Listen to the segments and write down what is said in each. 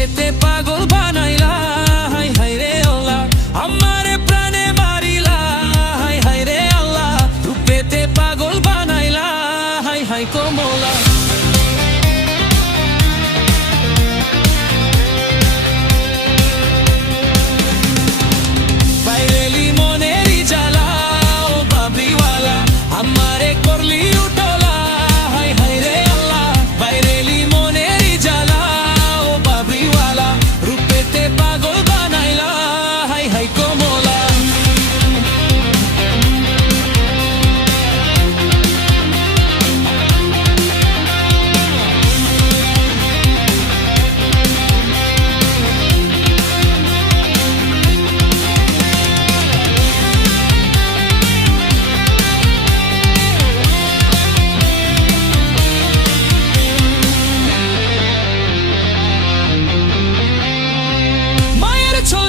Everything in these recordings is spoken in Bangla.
রূপেতে পাগল বানাইলা, হাই হাই রে আল্লাহ আমারে প্রাণে মারিলা, হাই হাই রে আল্লাহ রূপেতে পাগল বানাইলা, হাই হাই কমলা। বাইরেলি মনেরই জ্বালা ও বাবরিওয়ালা, আমারে করলি উতলা, হাই হাই রে আল্লাহ বাইরেলি মনেরই জ্বালা ও বাবরিওয়ালা, রূপেতে পাগল বানাইলা, হাই হাই কমলা।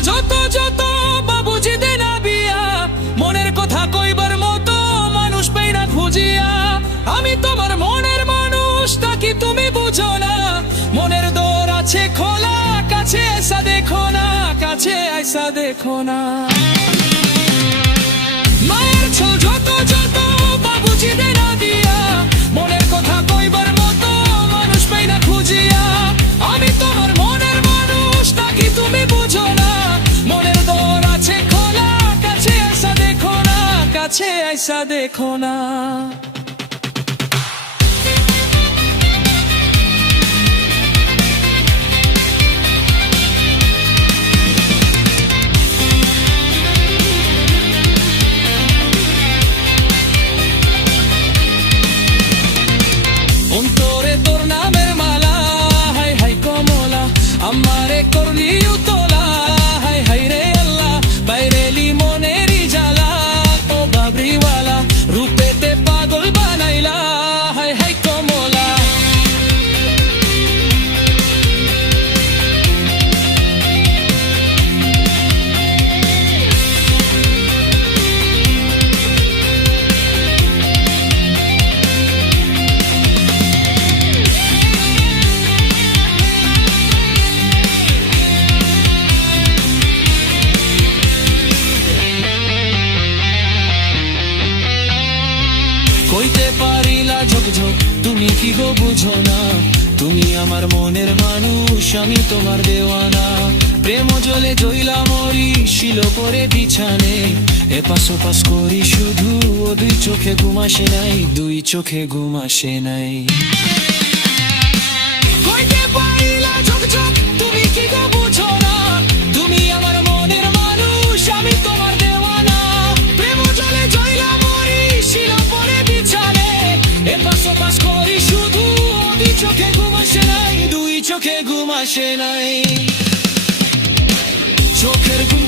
যত যত বাবুজি দে না বিয়া, মনের কথা কইবার মতো মানুষ পাই না খুঁজিয়া, আমি তোমার মনের মানুষ তাকি তুমি বুঝো না, মনের দোর আছে খোলা, কাছে আইসা দেখো না, কাছে আইসা দেখো না। মায়ের ছোল যত যত বাবুজি দে না দিয়া, মনের কথা কইবার মতো মানুষ পাই না খুঁজিয়া, আমি তোমার মনের মানুষ তাকি তুমি বুঝো না, মনের দোর আছে খোলা, কাছে আইসা দেখো না, কাছে আইসা দেখো না। অন্তরে তোর নামের মালা, হাই হাই কমলা আমারে করলি উতলা, হাই হাই রে আল্লাহ বাইরেলি মনেরই জ্বালা ও বাবরিওয়ালা, রূপেতে পাগল বানাইলা, হাই হাই কমলা। কইতে পারিলা ঝকঝক তুমি কি গো বুঝো না, তুমি আমার মনের মানুষ আমি তোমার দেওয়ানা, প্রেম জলে জইলা মরি শিল পরে বিছানে, এপাশ ওপাশ করি শুধু ও দুই চোখে ঘুম আসে নাই, দুই চোখে ঘুম আসে নাই। কইতে পারিলা ঝকঝক তুমি কি গো বুঝো না, তুমি আমার মনের মানুষ আমি তোমার দেওয়ানা, প্রেম জলে জইলা মরি শিল পরে বিছানে, এপাশ ওপাশ করি শুধু দুই চোখে ঘুম আসে নাই, দুই চোখে ঘুম আসে নাই। চোখের ঘুম